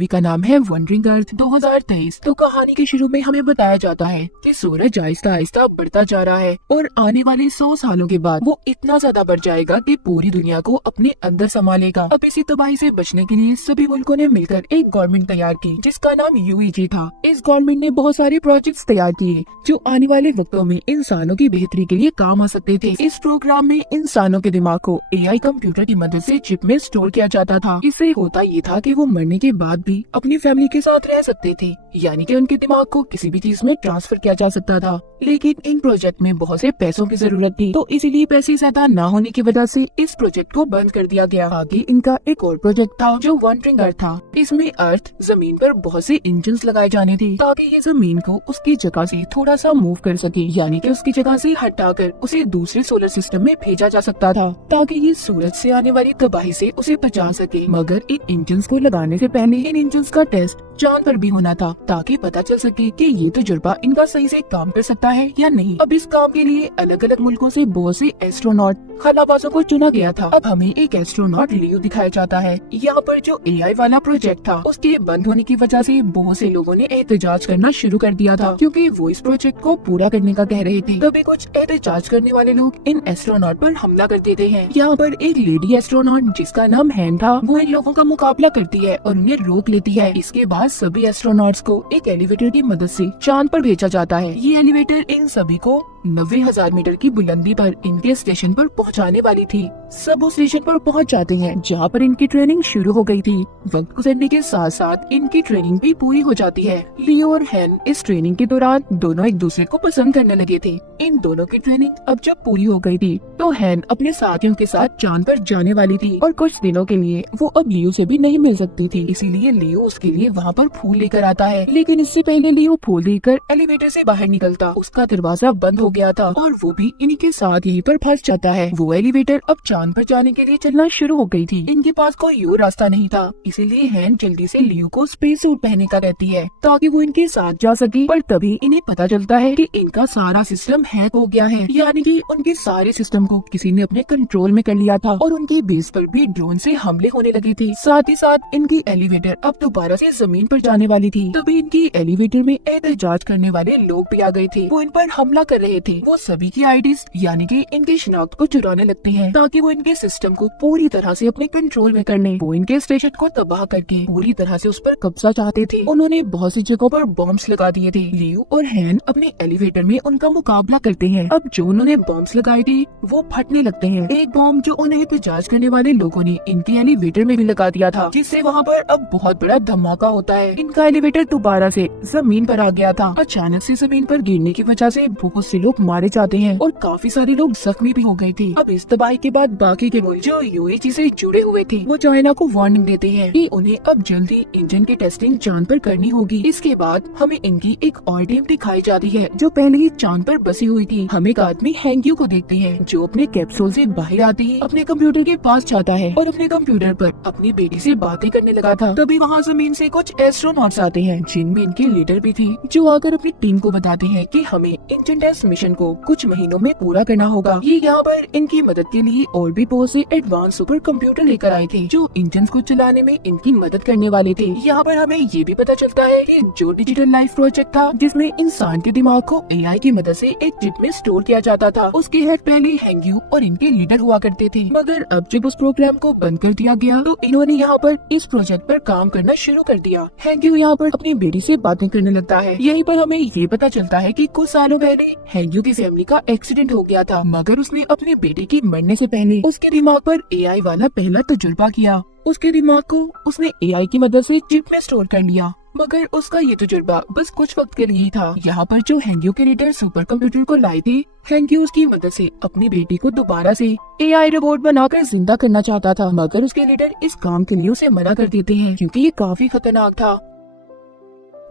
Movie का नाम है वंडरिंग अर्थ 2023। तो कहानी के शुरू में हमें बताया जाता है कि सूरज आहिस्ता आहिस्ता बढ़ता जा रहा है और आने वाले 100 सालों के बाद वो इतना ज्यादा बढ़ जाएगा कि पूरी दुनिया को अपने अंदर संभालेगा। अब इसी तबाही से बचने के लिए सभी मुल्कों ने मिलकर एक गवर्नमेंट तैयार की जिसका नाम यूईजी था। इस गवर्नमेंट ने बहुत सारे प्रोजेक्ट्स तैयार किए जो आने वाले वक्तों में इंसानों की बेहतरी के लिए काम आ सकते थे। इस प्रोग्राम में इंसानों के दिमाग को एआई कंप्यूटर की मदद से चिप में स्टोर किया जाता था। इससे होता ये था कि वो मरने के बाद भी अपनी फैमिली के साथ रह सकते थे, यानी कि उनके दिमाग को किसी भी चीज में ट्रांसफर किया जा सकता था। लेकिन इन प्रोजेक्ट में बहुत से पैसों की जरूरत थी, तो इसीलिए पैसे ज्यादा न होने की वजह से इस प्रोजेक्ट को बंद कर दिया गया। आगे इनका एक और प्रोजेक्ट था जो वंडरिंग अर्थ था। इसमें अर्थ जमीन पर बहुत से इंजन लगाए जाने थे ताकि ये जमीन को उसकी जगह से थोड़ा सा मूव कर सके, यानी कि उसकी जगह से हटाकर उसे दूसरे सोलर सिस्टम में भेजा जा सकता था ताकि ये सूरज से आने वाली तबाही से उसे बचा सके। मगर इन इंजन को लगाने से पहले इन इंजन का टेस्ट चांद पर भी होना था ताकि पता चल सके कि ये तजुर्बा इनका सही से काम कर सकता है या नहीं। अब इस काम के लिए अलग अलग मुल्कों से बहुत से एस्ट्रोनॉट खलाबाजों को चुना गया था। अब हमें एक एस्ट्रोनॉट लियो दिखाया जाता है। यहाँ पर जो एआई वाला प्रोजेक्ट था उसके बंद होने की वजह से बहुत से लोगों ने एहतजाज करना शुरू कर दिया था क्योंकि वो इस प्रोजेक्ट को पूरा करने का कह रहे थे। तभी कुछ एहतजाज करने वाले लोग इन एस्ट्रोनॉट पर हमला कर देते हैं। यहाँ पर एक लेडी एस्ट्रोनॉट जिसका नाम हैन था वो इन लोगों का मुकाबला करती है और उन्हें रोक लेती है। इसके बाद सभी एस्ट्रोनॉट्स को एक एलिवेटर की मदद से चांद पर भेजा जाता है। ये एलिवेटर इन सभी को 90,000 मीटर की बुलंदी पर इनके स्टेशन पर पहुंचाने वाली थी। सब उस स्टेशन पर पहुंच जाते हैं जहां पर इनकी ट्रेनिंग शुरू हो गई थी। वक्त गुजरने के साथ साथ इनकी ट्रेनिंग भी पूरी हो जाती है। लियो और हैन इस ट्रेनिंग के दौरान दोनों एक दूसरे को पसंद करने लगे थे। इन दोनों की ट्रेनिंग अब जब पूरी हो गई थी तो हैन अपने साथियों के साथ चांद पर जाने वाली थी और कुछ दिनों के लिए वो अब लियो से भी नहीं मिल सकती थी। इसीलिए लियो उसके लिए वहाँ पर फूल लेकर आता है। लेकिन इससे पहले लियो फूल लेकर एलिवेटर से बाहर निकलता उसका दरवाजा बंद हो गया था और वो भी इन्हीं के साथ यहीं पर फंस जाता है। वो एलिवेटर अब चांद पर जाने के लिए चलना शुरू हो गई थी। इनके पास कोई और रास्ता नहीं था, इसीलिए हैन जल्दी से लियो को स्पेस सूट पहनने का कहती है ताकि वो इनके साथ जा सके। पर तभी इन्हें पता चलता है कि इनका सारा सिस्टम हैक हो गया है, यानी कि उनके सारे सिस्टम को किसी ने अपने कंट्रोल में कर लिया था और उनकी बेस पर भी ड्रोन से हमले होने लगे थे। साथ ही साथ इनकी एलिवेटर अब दोबारा से जमीन पर जाने वाली थी। तभी इनकी एलिवेटर में एहतजाज करने वाले लोग भी आ गए थे। वो इन पर हमला कर रहे थे। वो सभी की आईडीज यानी कि इनकी शिनाख्त को चुराने लगते हैं ताकि वो इनके सिस्टम को पूरी तरह से अपने कंट्रोल में कर लें। वो इनके स्टेशन को तबाह करके पूरी तरह से उस पर कब्जा चाहते थे। उन्होंने बहुत सी जगहों पर बॉम्ब्स लगा दिए थे। लियो और हैन अपने एलिवेटर में उनका मुकाबला करते हैं। अब जो उन्होंने बॉम्ब्स लगाए थे वो फटने लगते हैं। एक बॉम्ब जो उन्हें एहतजाज करने वाले लोगों ने इनके एलिवेटर में भी लगा दिया था, जिससे वहाँ पर अब बहुत बड़ा धमाका होता है। इनका एलिवेटर दोबारा से जमीन पर आ गया था। अचानक से जमीन पर गिरने की वजह से बहुत से लोग मारे जाते हैं और काफी सारे लोग जख्मी भी हो गए थे। अब इस तबाही के बाद बाकी के मुल्क जो यूएई से जुड़े हुए थे वो चाइना को वार्निंग देते हैं कि उन्हें अब जल्दी इंजन की टेस्टिंग चांद पर करनी होगी। इसके बाद हमें इनकी एक और टीम दिखाई जाती है जो पहले ही चांद पर बसी हुई थी। हम एक आदमी हैंग्यू को देखते हैं जो अपने कैप्सूल से बाहर आते ही अपने कंप्यूटर के पास जाता है और अपने कंप्यूटर पर अपनी बेटी से बातें करने लगा था। तभी वहाँ जमीन से कुछ एस्ट्रोनॉट्स आते हैं जिनमें इनके लीडर भी थे, जो आकर अपनी टीम को बताते हैं कि हमें इंजन टेस्ट मिशन को कुछ महीनों में पूरा करना होगा। ये यहाँ पर इनकी मदद के लिए और भी बहुत से एडवांस सुपर कंप्यूटर लेकर आए थे जो इंजन को चलाने में इनकी मदद करने वाले थे। यहाँ पर हमें ये भी पता चलता है कि जो डिजिटल लाइफ प्रोजेक्ट था जिसमें इंसान के दिमाग को एआई की मदद से एक चिप में स्टोर किया जाता था, उसके हेड पहले हैंग्यू और इनके लीडर हुआ करते थे। मगर अब जब उस प्रोग्राम को बंद कर दिया गया तो इन्होंने यहाँ पर इस प्रोजेक्ट पर काम करना शुरू कर दिया। हैंग्यू यहाँ पर अपनी बेटी से बातें करने लगता है। यहीं पर हमें ये पता चलता है कि कुछ सालों पहले हैंग्यू की फैमिली का एक्सीडेंट हो गया था, मगर उसने अपनी बेटी की मरने से पहले उसके दिमाग पर एआई वाला पहला तजुर्बा किया। उसके दिमाग को उसने एआई की मदद से चिप में स्टोर कर लिया, मगर उसका ये तजुर्बा बस कुछ वक्त के लिए ही था। यहाँ पर जो हैंग्यू के लीडर सुपर कंप्यूटर को लाए थे, हैंग्यू उसकी मदद से अपनी बेटी को दोबारा से एआई रोबोट बनाकर जिंदा करना चाहता था, मगर उसके लीडर इस काम के लिए उसे मना कर देते हैं क्योंकि ये काफी खतरनाक था।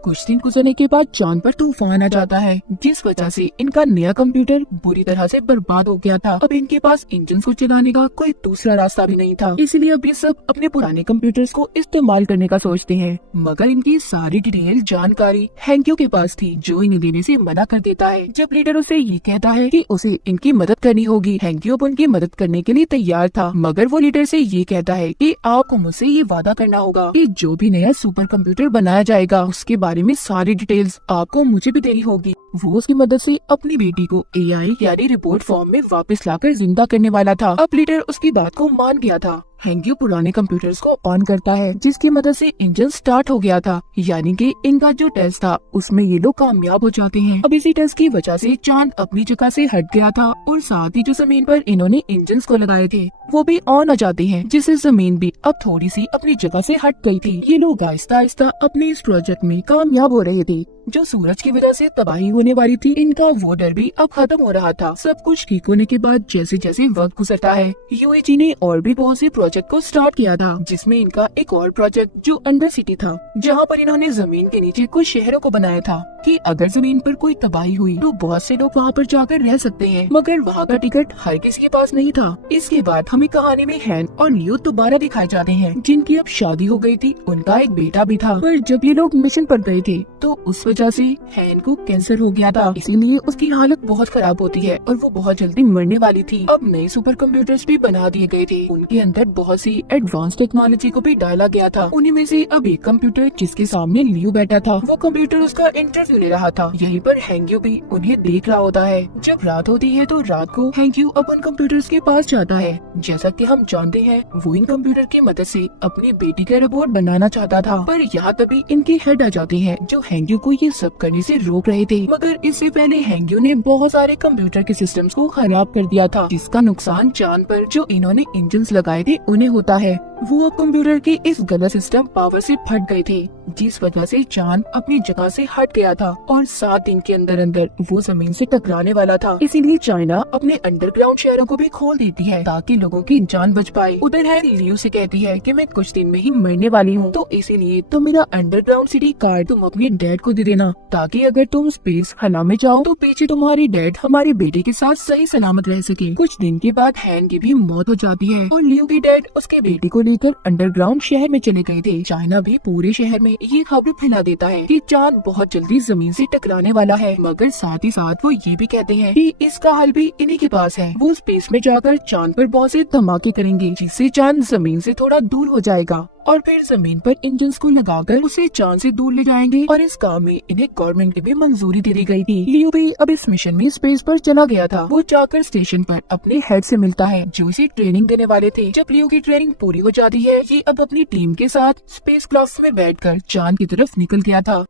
कुछ दिन गुजरने के बाद चांद पर तूफान आ जाता है, जिस वजह से इनका नया कंप्यूटर बुरी तरह से बर्बाद हो गया था। अब इनके पास इंजन को चलाने का कोई दूसरा रास्ता भी नहीं था, इसलिए अब ये सब अपने पुराने कंप्यूटर्स को इस्तेमाल करने का सोचते हैं। मगर इनकी सारी डिटेल जानकारी हैंक्यू के पास थी, जो इन्हें देने से मना कर देता है। जब लीडर उसे ये कहता है कि उसे इनकी मदद करनी होगी, हैंक्यू अब उनकी मदद करने के लिए तैयार था। मगर वो लीडर से ये कहता है कि आपको मुझसे ये वादा करना होगा कि जो भी नया सुपर कंप्यूटर बनाया जाएगा उसके बारे में सारी डिटेल्स आपको मुझे भी देनी होगी। वो उसकी मदद से अपनी बेटी को AI यानी रिपोर्ट फॉर्म में वापस लाकर जिंदा करने वाला था। अब लीडर उसकी बात को मान गया था। हैंक्यू पुराने कंप्यूटर्स को ऑन करता है, जिसकी मदद से इंजन स्टार्ट हो गया था, यानी कि इनका जो टेस्ट था उसमें ये लोग कामयाब हो जाते हैं। अब इसी टेस्ट की वजह से चांद अपनी जगह से हट गया था और साथ ही जो जमीन पर इन्होंने इंजन को लगाए थे वो भी ऑन आ जाते हैं, जिससे जमीन भी अब थोड़ी सी अपनी जगह से हट गई थी। ये लोग आहिस्ता आहिस्ता अपने इस प्रोजेक्ट में कामयाब हो रहे थे। जो सूरज की वजह से तबाही होने वाली थी, इनका वो डर भी अब खत्म हो रहा था। सब कुछ ठीक होने के बाद जैसे जैसे वक्त गुजरता है, UAG ने और भी बहुत से प्रोजेक्ट को स्टार्ट किया था, जिसमें इनका एक और प्रोजेक्ट जो अंडर सिटी था, जहाँ पर इन्होंने जमीन के नीचे कुछ शहरों को बनाया था कि अगर जमीन पर कोई तबाही हुई तो बहुत से लोग वहाँ पर जाकर रह सकते हैं। मगर वहाँ का टिकट हर किसी के पास नहीं था। इसके बाद हमें कहानी में हैन और लियो दोबारा दिखाए जाते हैं, जिनकी अब शादी हो गई थी, उनका एक बेटा भी था। पर जब ये लोग मिशन पर गए थे तो उस वजह से हैन को कैंसर हो गया था, इसीलिए उसकी हालत बहुत खराब होती है और वो बहुत जल्दी मरने वाली थी। अब नए सुपर कंप्यूटर्स भी बना दिए गए थे, उनके अंदर बहुत सी एडवांस टेक्नोलॉजी को भी डाला गया था। उन्हीं में से अब एक कंप्यूटर जिसके सामने लियो बैठा था, वो कंप्यूटर उसका इंटरव्यू ले रहा था। यहीं पर हैंक्यू भी उन्हें देख रहा होता है। जब रात होती है तो रात को हैंक्यू अपन कंप्यूटर्स के पास जाता है। जैसा कि हम जानते हैं, वो इन कंप्यूटर की मदद से अपनी बेटी का रोबोट बनाना चाहता था, पर यहाँ तभी इनके हेड आ जाते हैं जो हैंक्यू को ये सब करने से रोक रहे थे। मगर इससे पहले हैंक्यू ने बहुत सारे कंप्यूटर के सिस्टम्स को खराब कर दिया था, जिसका नुकसान चांद पर जो इन्होंने इंजन्स लगाए थे उन्हें होता है। वो अब कंप्यूटर के इस गलत सिस्टम पावर से फट गए थे, जिस वजह से चांद अपनी जगह से हट गया था और 7 दिन के अंदर अंदर वो जमीन से टकराने वाला था। इसीलिए चाइना अपने अंडरग्राउंड शहरों को भी खोल देती है ताकि लोगों की जान बच पाए। उधर है लियो से कहती है कि मैं कुछ दिन में ही मरने वाली हूँ, तो इसीलिए तुम मेरा अंडरग्राउंड सिटी कार्ड तुम अपने डैड को दे देना, ताकि अगर तुम स्पेस हना में जाओ तो पीछे तुम्हारी डैड हमारी बेटे के साथ सही सलामत रह सके। कुछ दिन के बाद हैन की भी मौत हो जाती है और लियो की डैड उसके बेटे को लेकर अंडरग्राउंड शहर में चले गए थे। चाइना भी पूरे शहर में ये खबर फैला देता है कि चांद बहुत जल्दी जमीन से टकराने वाला है, मगर साथ ही साथ वो ये भी कहते हैं कि इसका हल भी इन्हीं के पास है। वो स्पेस में जाकर चांद पर बहुत से धमाके करेंगे, जिससे चांद जमीन से थोड़ा दूर हो जाएगा और फिर जमीन पर इंजन्स को लगाकर उसे चांद से दूर ले जाएंगे। और इस काम में इन्हें गवर्नमेंट की भी मंजूरी दे दी गई थी। लियो भी अब इस मिशन में स्पेस पर चला गया था। वो जाकर स्टेशन पर अपने हेड से मिलता है जो इसे ट्रेनिंग देने वाले थे। जब लियो की ट्रेनिंग पूरी हो जाती है, ये अब अपनी टीम के साथ स्पेस क्राफ्ट में बैठकर चांद की तरफ निकल गया था।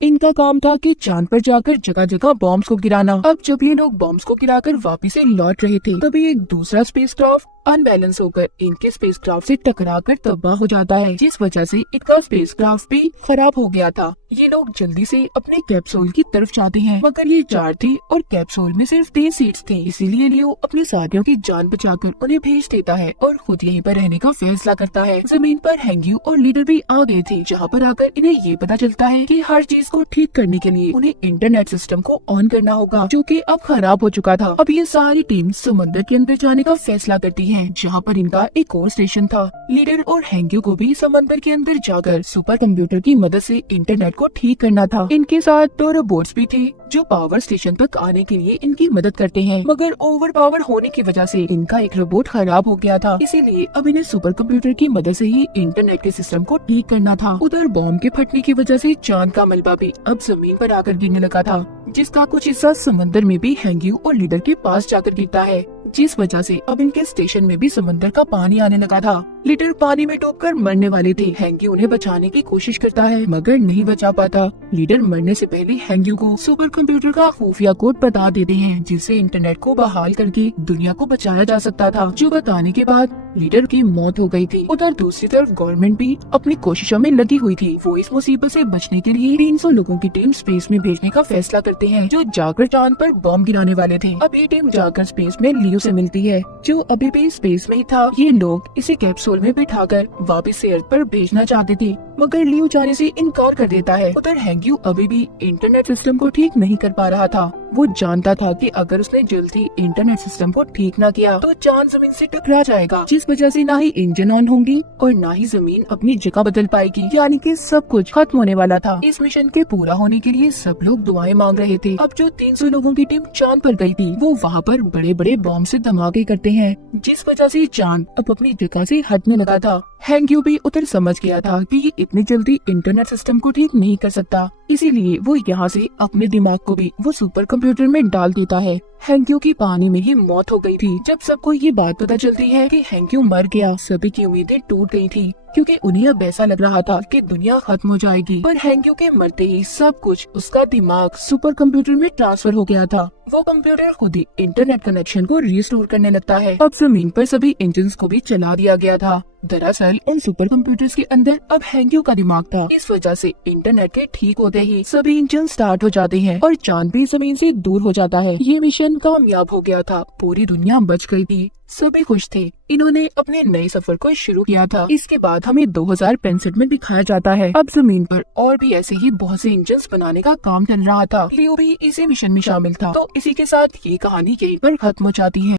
इनका काम था कि चांद पर जाकर जगह जगह बॉम्ब्स को गिराना। अब जब ये लोग बॉम्ब्स को गिराकर वापस से लौट रहे थे, तभी एक दूसरा स्पेसक्राफ्ट अनबैलेंस होकर इनके स्पेसक्राफ्ट से टकराकर तबाह हो जाता है, जिस वजह से इनका स्पेसक्राफ्ट भी खराब हो गया था। ये लोग जल्दी से अपने कैप्सूल की तरफ जाते हैं, मगर ये 4 थी और कैप्सूल में सिर्फ 3 सीट्स थे। इसीलिए लियो अपने साथियों की जान बचाकर उन्हें भेज देता है और खुद यहीं पर रहने का फैसला करता है। जमीन पर हैंक्यू और लीडर भी आ गए थे, जहाँ पर आकर इन्हें ये पता चलता है कि हर चीज को ठीक करने के लिए उन्हें इंटरनेट सिस्टम को ऑन करना होगा, जो कि अब खराब हो चुका था। अब ये सारी टीम समुद्र के अंदर जाने का फैसला करती है, जहाँ पर इनका एक और स्टेशन था। लीडर और हैंक्यू को भी समंदर के अंदर जाकर सुपर कंप्यूटर की मदद से इंटरनेट को ठीक करना था। इनके साथ 2 रोबोट्स भी थे जो पावर स्टेशन तक आने के लिए इनकी मदद करते हैं, मगर ओवर पावर होने की वजह से इनका एक रोबोट खराब हो गया था। इसीलिए अब इन्हें सुपर कंप्यूटर की मदद से ही इंटरनेट के सिस्टम को ठीक करना था। उधर बॉम्ब के फटने की वजह से चांद का मलबा भी अब जमीन पर आकर गिरने लगा था, जिसका कुछ हिस्सा समंदर में भी हैंक्यू और लीडर के पास जाकर गिरता है, जिस वजह से अब इनके स्टेशन में भी समंदर का पानी आने लगा था। लीडर पानी में डूबकर मरने वाले थे। हैंक्यू उन्हें बचाने की कोशिश करता है, मगर नहीं बचा पाता। लीडर मरने से पहले हैंक्यू को सुपर कंप्यूटर का खुफिया कोड बता देते हैं, जिससे इंटरनेट को बहाल करके दुनिया को बचाया जा सकता था, जो बताने के बाद लीडर की मौत हो गई थी। उधर दूसरी तरफ गवर्नमेंट भी अपनी कोशिशों में लगी हुई थी। वो इस मुसीबत से बचने के लिए 300 लोगों की टीम स्पेस में भेजने का फैसला करते हैं, जो जाकर चांद पर बॉम्ब गिराने वाले थे। अब ये टीम जाकर स्पेस में लियो से मिलती है जो अभी भी स्पेस में ही था। ये लोग इसे कैप्सूल में बिठाकर वापस से अर्थ पर भेजना चाहते थे, मगर लियो जाने से इनकार कर देता है। उधर हैंग्यू अभी भी इंटरनेट सिस्टम को ठीक नहीं कर पा रहा था। वो जानता था कि अगर उसने जल्दी इंटरनेट सिस्टम को ठीक न किया तो चांद जमीन से टकरा जाएगा, जिस वजह से ना ही इंजन ऑन होंगी और ना ही जमीन अपनी जगह बदल पाएगी, यानी कि सब कुछ खत्म होने वाला था। इस मिशन के पूरा होने के लिए सब लोग दुआएं मांग रहे थे। अब जो 300 लोगों की टीम चांद पर गई थी, वो वहाँ पर बड़े बड़े बॉम्ब से धमाके करते हैं, जिस वजह से चांद अब अपनी जगह से हटने लगा था। हैंग्यू भी उधर समझ गया था कि ये इतनी जल्दी इंटरनेट सिस्टम को ठीक नहीं कर सकता, इसीलिए वो यहाँ से अपने दिमाग को भी वो सुपर कंप्यूटर में डाल देता है। हैंग्यू की पानी में ही मौत हो गई थी। जब सबको ये बात पता चलती है कि हैंग्यू मर गया, सभी की उम्मीदें टूट गई थी, क्योंकि उन्हें अब ऐसा लग रहा था कि दुनिया खत्म हो जाएगी। पर हैंग्यू के मरते ही सब कुछ उसका दिमाग सुपर कंप्यूटर में ट्रांसफर हो गया था। वो कंप्यूटर खुद ही इंटरनेट कनेक्शन को रिस्टोर करने लगता है। अब जमीन पर सभी इंजन्स को भी चला दिया गया था। दरअसल उन सुपर कंप्यूटर्स के अंदर अब हैंग्यू का दिमाग था। इस वजह से इंटरनेट के ठीक होते ही सभी इंजन स्टार्ट हो जाते हैं और चांद भी जमीन से दूर हो जाता है। ये मिशन कामयाब हो गया था, पूरी दुनिया बच गई थी, सभी खुश थे। इन्होंने अपने नए सफर को शुरू किया था। इसके बाद हमें 2065 में दिखाया जाता है। अब जमीन पर और भी ऐसे ही बहुत से इंजन्स बनाने का काम चल रहा था। लियो भी इसी मिशन में शामिल था। तो इसी के साथ ये कहानी यहीं पर खत्म हो जाती है।